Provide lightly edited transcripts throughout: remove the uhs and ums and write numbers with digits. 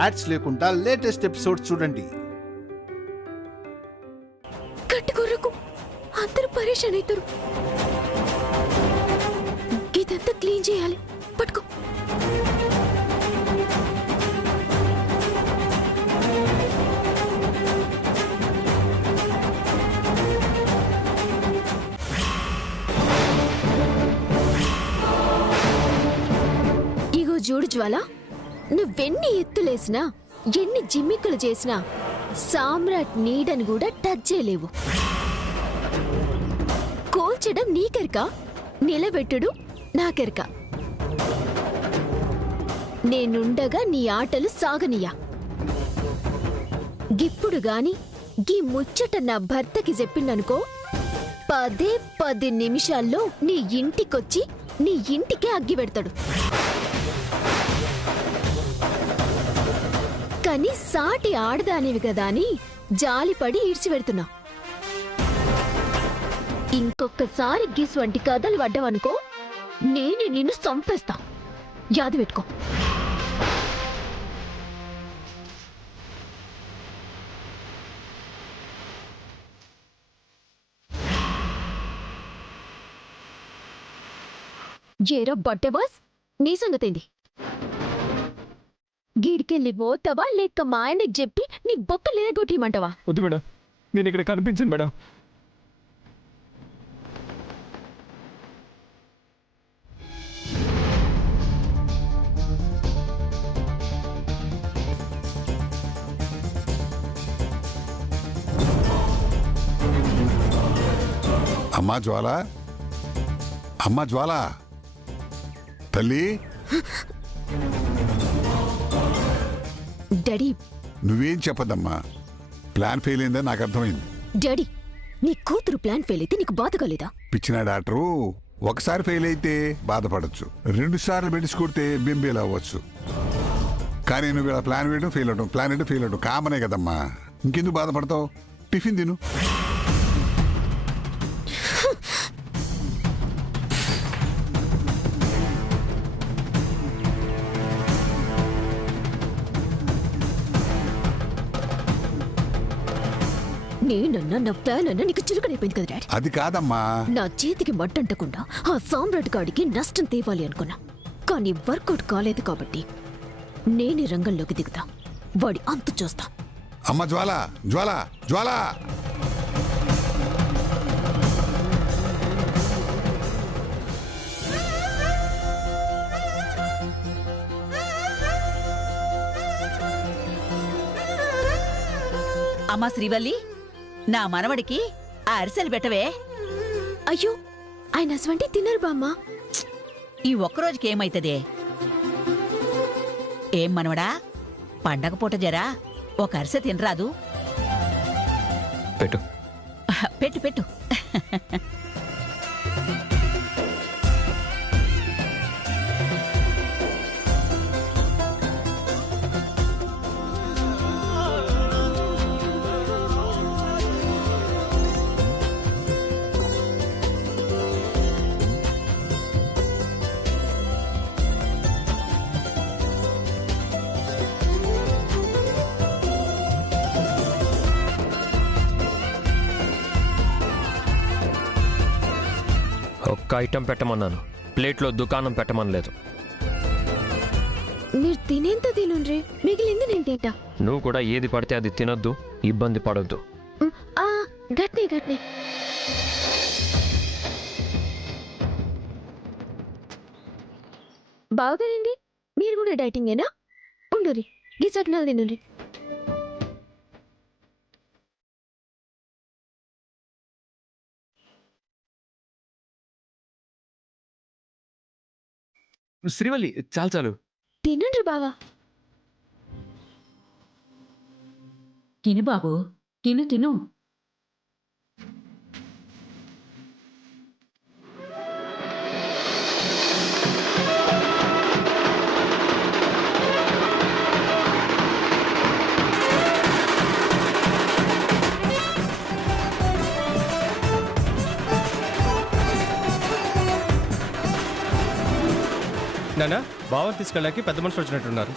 Ads లేకుండా latest episodes చూడండి. కట్టుకోరకు అందరూ పరేషాన్ అవుతారు. ఇదంతా క్లీన్ చేయాలి. పట్టుకో. ఇగో చూడు జ్వాల, నువ్వెన్ని ఎత్తులేసినా ఎన్ని జిమ్మిక్కులు చేసినా సామ్రాట్ నీడని కూడా టచ్ చేయలేవు. కోల్చడం నీకెరక, నిలబెట్టుడు నాకెరక. నేనుండగా నీ ఆటలు సాగనియా. గిప్పుడు గాని గీ ముచ్చట నా భర్తకి చెప్పిందనుకో, 10 నిమిషాల్లో నీ ఇంటికొచ్చి నీ ఇంటికే అగ్గి పెడతాడు. కానీ సాటి ఆడదానివి కదా అని జాలిపడి ఈడ్చిపెడుతున్నా. ఇంకొకసారి గిస్ వంటి కథలు పడ్డావనుకో, నేనే నిన్ను చంపేస్తా. యాది పెట్టుకో. ఏరో బట్టే బాస్, నీ సంగతేంది? గీడికెళ్ళి పోతావా లేక మా ఆయనకి చెప్పి నీ బొక్క లేదగొట్టిమంటావా? వద్దు మేడం, నేను ఇక్కడ కనిపించను మేడం. అమ్మా జ్వాల, అమ్మా జ్వాల, తల్లి. డాడీ, నువ్వేం చెప్పదమ్మా, ప్లాన్ ఫెయిల్ అయిందని నాకు అర్థమైంది. డాడీ, నీ కూతురు ప్లాన్ ఫెయిల్ అయితే నీకు బాధ కలేదా? పిచ్చిన డాక్టరు, ఒకసారి ఫెయిల్ అయితే బాధపడచ్చు, 2 సార్లు మెడిసి కొడితే బెంబేలు అవ్వచ్చు. కానీ నువ్వు ఇలా ప్లాన్ వేయడం ఫెయిల్ అవడం, ప్లాన్ వేయడం ఫెయిల్ అవడం కామనే కదమ్మా. ఇంకెందుకు బాధపడతావు? టిఫిన్ తిను. నేనన్నా నా ప్లాన్ అన్నా నీకు చురుకనైపోయింది కదా డాడీ. అది కాదమ్మా, నా చేతికి మట్టంటకుండా ఆ సామ్రాట్ గాడికి నష్టం తేవాలి అనుకున్నా. కానీ వర్కౌట్ కాలేదు కాబట్టి నేనే రంగంలోకి దిగుతా. వాడి అంత చూస్తా. అమ్మ జ్వాల, జ్వాల, జ్వాల. అమ్మా శ్రీవల్లి, నా మనవడికి ఆ అరిసెలు పెట్టవే. అయ్యో, ఆయన అసవంటి తినరు బామ్మ. ఈ ఒక్కరోజుకి ఏమైతదే? ఏం మనవడా, పండగ పూట జరా ఒక అరిసె తినరాదు? పెట్టు పెట్టు పెట్టు. ఒక్క ఐటెం పెట్టమన్నాను, ప్లేట్లో దుకాణం పెట్టమనలేదు. మీరు తినేంత తినుండ్రి, మిగిలింది నేను తింటా. నువ్వు కూడా ఏది పడితే అది తినొద్దు, ఇబ్బంది పడొద్దు. గట్నే గట్నే. బాగుందండి. మీరు కూడా డైటింగేనా? ఉండురి, గీ చట్నాలు తినుండ్రి. శ్రీవల్లి, చాలు చాలు. తినండ్రి బావా. తిను బాబు, తిను తిను. నాన్న, బావని తీసుకెళ్ళాకి పెద్ద మనుషులు వచ్చినట్టున్నారు.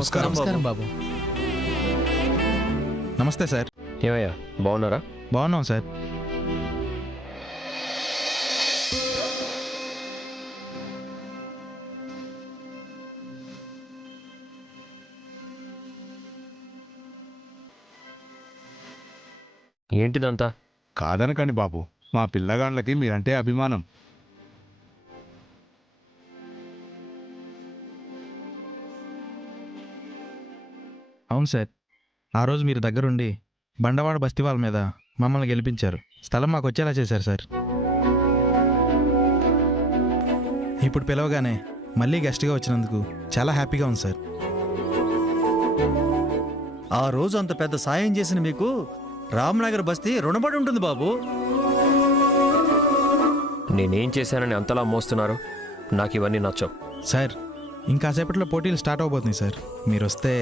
నమస్కారం బాబు. నమస్తే సార్. ఏమయ్యా బాగున్నారా? బాగున్నాం సార్. ఏంటిదంతా? కాదనకండి బాబు, మా పిల్లగాళ్ళకి మీరంటే అభిమానం. అవును సార్, ఆ రోజు మీరు దగ్గరుండి బండవాడ బస్తీ వాళ్ళ మీద మమ్మల్ని గెలిపించారు. స్థలం మాకు వచ్చేలా చేశారు సార్. ఇప్పుడు పిలవగానే మళ్ళీ గెస్ట్గా వచ్చినందుకు చాలా హ్యాపీగా ఉంది సార్. ఆ రోజు అంత పెద్ద సాయం చేసిన మీకు రామ్నగర్ బస్తీ రుణపడి ఉంటుంది బాబు. నేనేం చేశానని అంతలా మోస్తున్నారు? నాకు ఇవన్నీ నచ్చవు. సార్, ఇంకాసేపట్లో పోటీలు స్టార్ట్ అవబోతున్నాయి సార్. మీరు వస్తే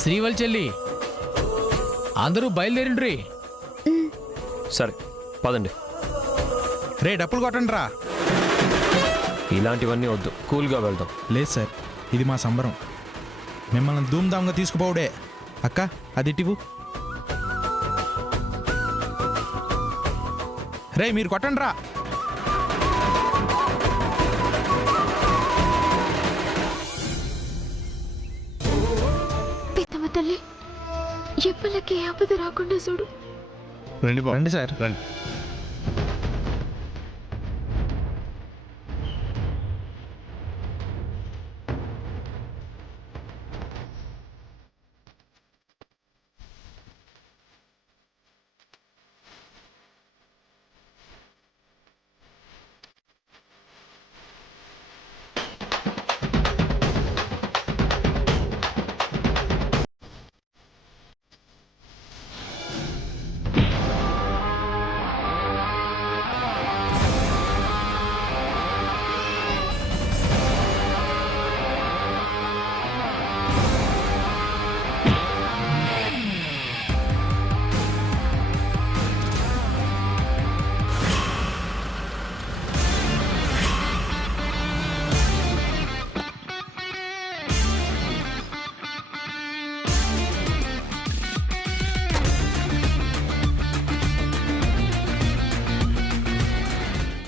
శ్రీవల్ చెల్లి అందరూ బయలుదేరిండ్రి. సరే పదండి. రే డప్పులు కొట్టండి రా. ఇలాంటివన్నీ వద్దు, కూల్గా వెళ్దాం. లేదు సార్, ఇది మా సంబరం. మిమ్మల్ని ధూమ్ధామ్గా తీసుకుపోవడే. అక్క అది ఇటివు. రే మీరు కొట్టండి రా. పెద్దమ్మ తల్లి ఎప్పలకి ఆపద రాకుండా చూడు. రండి సార్. రండి.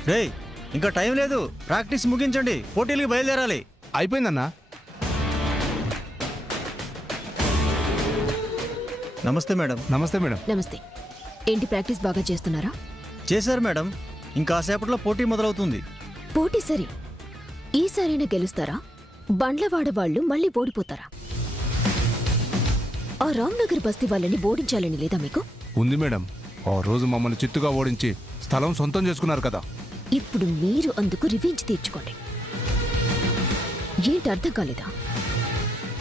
రేయ్, ఇంకా టైం లేదు, ప్రాక్టీస్ ముగించండి, పోటీలకు బయలుదేరాలి. అయిపోయిందన్నా. నమస్తే మేడం. నమస్తే మేడం. నమస్తే. ఏంటి ప్రాక్టీస్ బాగా చేస్తున్నారా? చేశారు మేడం, ఇంకాసేపట్లో పోటీ మొదలవుతుంది. పోటీ సరే, ఈసారైనా గెలుస్తారా? బండ్లవాడ వాళ్ళు మళ్ళీ ఓడిపోతారా? ఆ రామ్నగర్ బస్తీ వాళ్ళని ఓడించాలని లేదా మీకు? ఉంది మేడం. ఆ రోజు మమ్మల్ని చిత్తుగా ఓడించి స్థలం సొంతం చేసుకున్నారు కదా. ఇప్పుడు మీరు అందుకు రివెంజ్ తీర్చుకోండి. ఏంటి అర్థం కాలేదా?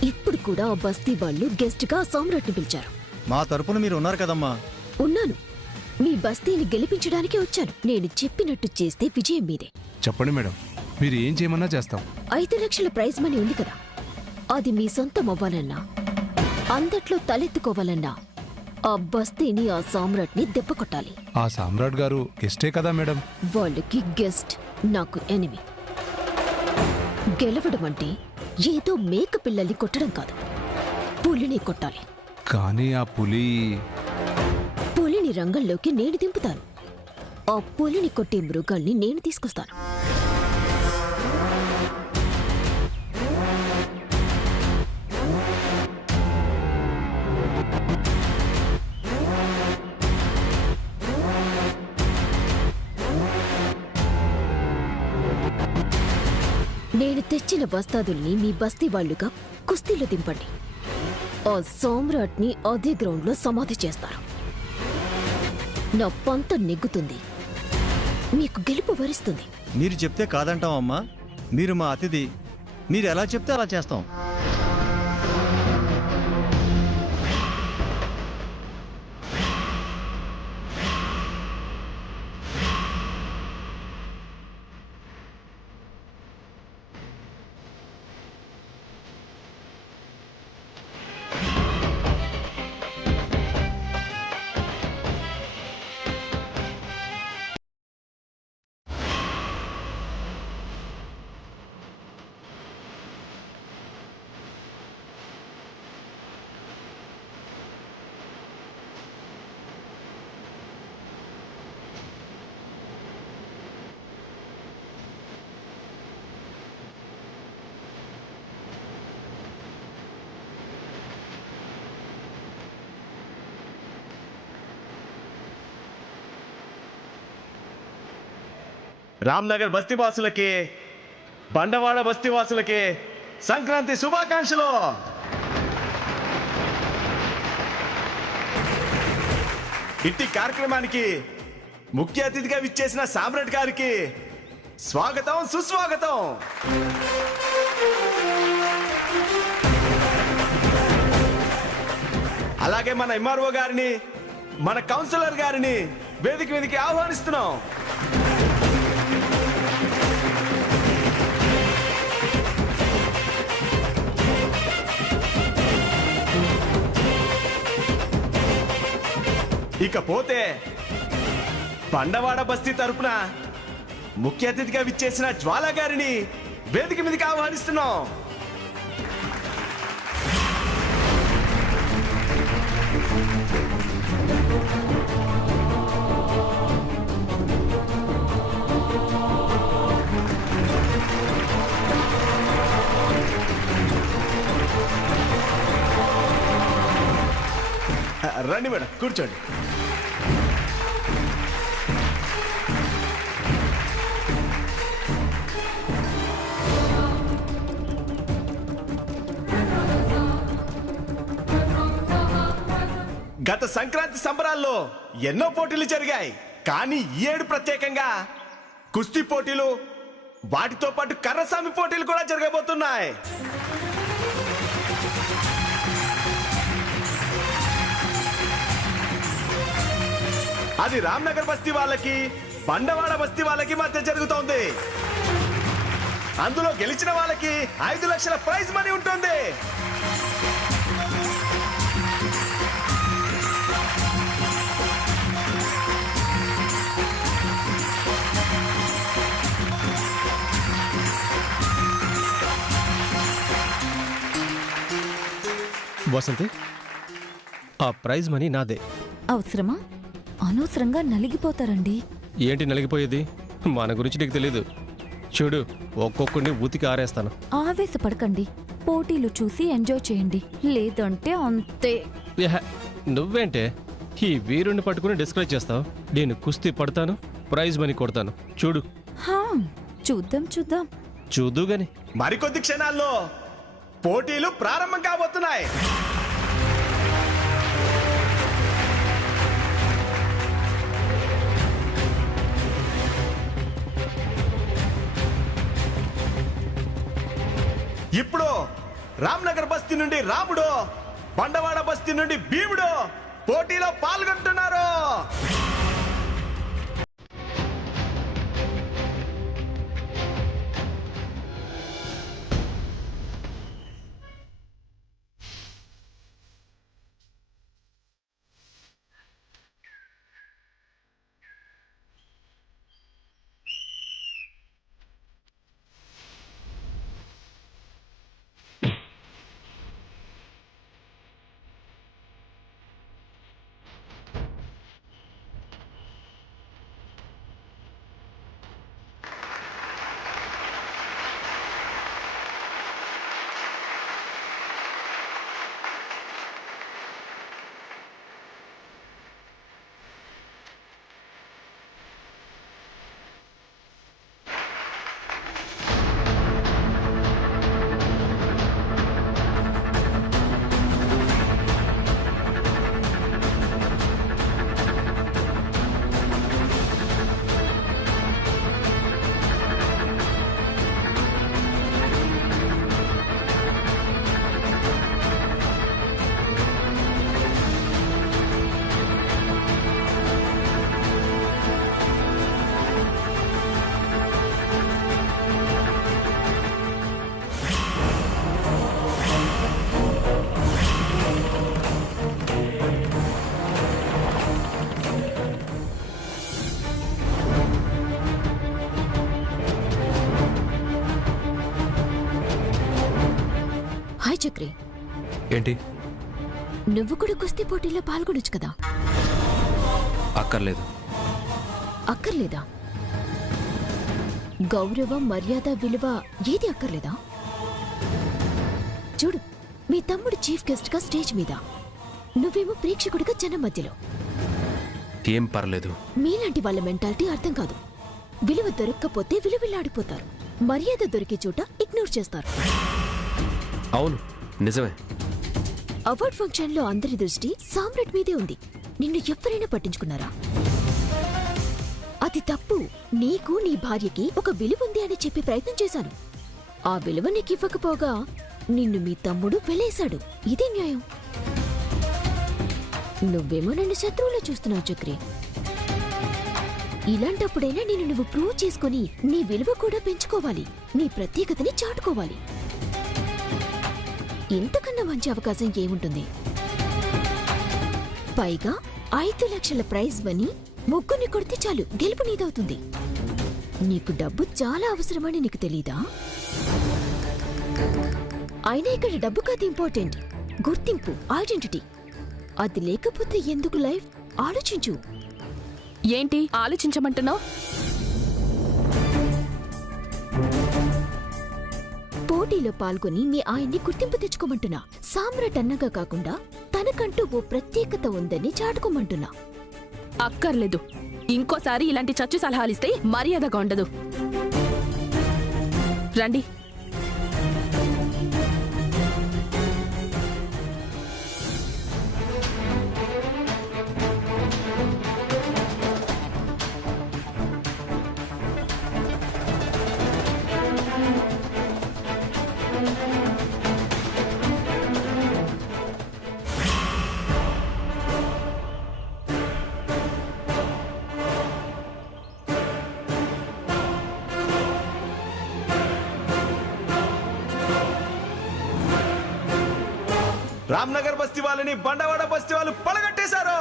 ఇప్పుడు కూడా ఆ బస్తీ వాళ్ళు గెస్ట్గా సామ్రాట్ని పిలిచారు. మా తరపున మీరు ఉన్నారు కదమ్మా. ఉన్నాను. మీ బస్తీని గెలిపించడానికే వచ్చాను. నేను చెప్పినట్టు చేస్తే విజయం మీదే. చెప్పండి మేడం, మీరు ఏం చేయమన్నా చేస్తాం. 5 లక్షల ప్రైజ్ మనీ ఉంది కదా, అది మీ సొంతం అవ్వాలన్నా, అందట్లో తలెత్తుకోవాలన్నా ఆ బస్తీని, ఆ సామ్రాట్ని దెబ్బ కొట్టాలి. ఆ సామ్రాట్ గారు గెస్టే కదా మేడం. వాళ్ళకి గెస్ట్, నాకు ఎనిమి. గెలవడం అంటే ఏదో మేక పిల్లల్ని కొట్టడం కాదు, పులిని కొట్టాలి. కానీ ఆ పులిని రంగంలోకి నేను దింపుతాను. ఆ పులిని కొట్టే మృగాల్ని నేను తీసుకొస్తాను. నేను తెచ్చిన వస్తాదుల్ని మీ బస్తీ వాళ్లుగా కుస్తీలో దింపండి. ఆ సామ్రాట్ని అదే గ్రౌండ్లో సమాధి చేస్తారు. నా పంత నెగ్గుతుంది, మీకు గెలుపు వరిస్తుంది. మీరు చెప్తే కాదంటాం అమ్మా. మీరు మా అతిథి, మీరు ఎలా చెప్తే అలా చేస్తాం. రామ్నగర్ బస్తీ వాసులకి, బండవాడ బస్తీ వాసులకి సంక్రాంతి శుభాకాంక్షలు. ఇట్టి కార్యక్రమానికి ముఖ్య అతిథిగా విచ్చేసిన సామ్రాట్ గారికి స్వాగతం, సుస్వాగతం. అలాగే మన ఎంఆర్ఓ గారిని, మన కౌన్సిలర్ గారిని వేదిక మీదకి ఆహ్వానిస్తున్నాం. ఇకపోతే బండవాడ బస్తీ తరపున ముఖ్య అతిథిగా విచ్చేసిన జ్వాల గారిని వేదిక మీదకి ఆహ్వానిస్తున్నాం. రండి మేడం, కూర్చోండి. గత సంక్రాంతి సంబరాల్లో ఎన్నో పోటీలు జరిగాయి. కానీ ఈ ఏడు ప్రత్యేకంగా కుస్తీ పోటీలు, వాటితో పాటు కర్రసామి పోటీలు కూడా జరగబోతున్నాయి. అది రామ్నగర్ బస్తీ వాళ్ళకి, బండవాడ బస్తీ వాళ్ళకి మధ్య జరుగుతోంది. అందులో గెలిచిన వాళ్ళకి 5 లక్షల ప్రైజ్ మనీ ఉంటుంది. వసంతి, ఆ ప్రైజ్ మనీ నాదే. అవసరమా? అనవసరంగా నలిగిపోతారండి. ఏంటి నలిగిపోయేది? మన గురించి నీకు తెలీదు. చూడు, ఒక్కొక్కడిని ఉతికి ఆరేస్తాను. ఆవేశపడకండి, పోటీలు చూసి ఎంజాయ్ చేయండి, లేదంటే అంతే. నువ్వేంటే ఈ వీరుణ్ణి పట్టుకుని డిస్కరేజ్ చేస్తావు? నేను కుస్తీ పడతాను, ప్రైజ్ మనీ కొడతాను. చూడు. చూద్దాం చూద్దాం. చూద్దుగాని. మరికొద్ది క్షణాల్లో పోటీలు ప్రారంభం కాబోతున్నాయి. ఇప్పుడు రామ్నగర్ బస్తీ నుండి రాముడు, బండవాడ బస్తీ నుండి భీముడు పోటీలో పాల్గొంటున్నారు. చక్రి, ఏంటి? నువ్వు కూడా కుస్తీ పోటీలో పాల్గొనొచ్చు కదా. అక్కర్లేదు. అక్కర్లేదా? గౌరవం, మర్యాద, విలువ ఏది అక్కర్లేదా? చూడు, మీ తమ్ముడు చీఫ్ గెస్ట్ గా స్టేజ్ మీద, నువ్వేమో ప్రేక్షకుడిగా జనం మధ్యలో. ఏం పర్లేదు. మీలాంటి వాళ్ళ మెంటాలిటీ అర్థం కాదు. విలువ దొరక్కపోతే విలువిల్లాడిపోతారు. మర్యాద దొరికే చోట ఇగ్నోర్ చేస్తారు. అవును, నిజమే. అవార్డ్ ఫంక్షన్లో అందరి దృష్టి సామ్రాట్ మీదే ఉంది. నిన్ను ఎవరైనా పట్టించుకున్నారా? అది తప్పు. నీకు నీ భార్యకి ఒక విలువ ఉంది అని చెప్పి ప్రయత్నం చేశాను. ఆ విలువ నీకు ఇవ్వకపోగా నిన్ను మీ తమ్ముడు వెలేశాడు. ఇదే న్యాయం. నువ్వేమో నన్ను శత్రువులో చూస్తున్నావు చక్రి. ఇలాంటప్పుడైనా నేను నువ్వు ప్రూవ్ చేసుకుని నీ విలువ కూడా పెంచుకోవాలి. నీ ప్రత్యేకతని చాటుకోవాలి. ఇంతకన్నా మంచి అవకాశం ఏముంటుంది? పైగా 5 లక్షల ప్రైజ్ మనీ ముగ్గురిని కొడితే చాలు, గెలుపు నీదవుతుంది. నీకు డబ్బు చాలా అవసరమని నీకు తెలీదా? అయినా ఇక్కడ డబ్బు కాదు ఇంపార్టెంట్, గుర్తింపు, ఐడెంటిటీ. అది లేకపోతే ఎందుకు లైఫ్? ఆలోచించు. ఏంటి ఆలోచించమంటున్నావు? పోటీలో పాల్గొని మీ ఆయన్ని గుర్తింపు తెచ్చుకోమంటున్నా. సామ్రాట్ అన్నగా కాకుండా తనకంటూ ఓ ప్రత్యేకత ఉందని చాటుకోమంటున్నా. అక్కర్లేదు. ఇంకోసారి ఇలాంటి చచ్చు సలహాలిస్తే మర్యాదగా ఉండదు. రండి. రామ్నగర్ బస్తీ వాళ్ళని బండవాడ బస్తీ వాళ్ళు పడగట్టేశారు.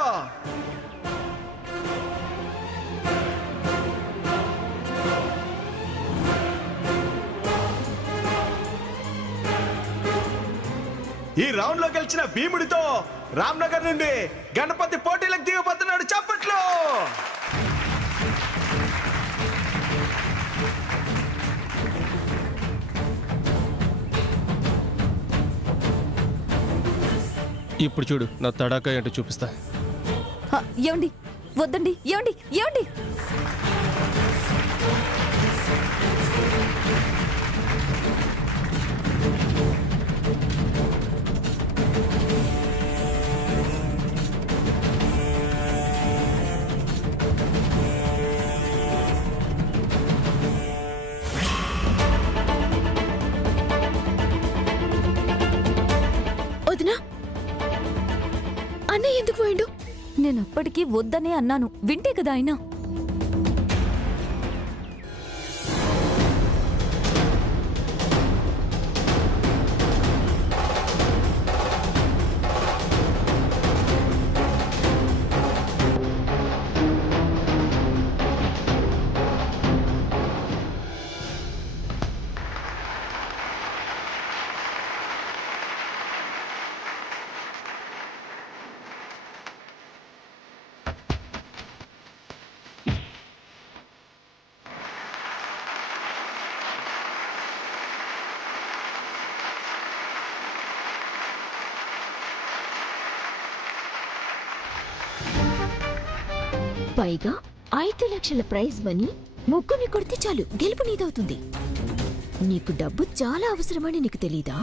ఈ రౌండ్ లో గెలిచిన భీముడితో రామ్నగర్ నుండి గణపతి పోటీలకు దిగబోతున్నాడు. చప్పట్లు. ఇప్పుడు చూడు నా తడాకా ఏంటో చూపిస్తా. ఏమండి? వద్దండి. ఏమండి? ఏమండి? వదినా, అన్నయ్య ఎందుకు పోయిండు? నేను అప్పటికీ వద్దనే అన్నాను. వింటే కదా అయినా. పైగా 5 లక్షల ప్రైజ్ మనీ ముగ్గురిని కొడితే చాలు, గెలుపు నీదవుతుంది. నీకు డబ్బు చాలా అవసరమని నీకు తెలీదా?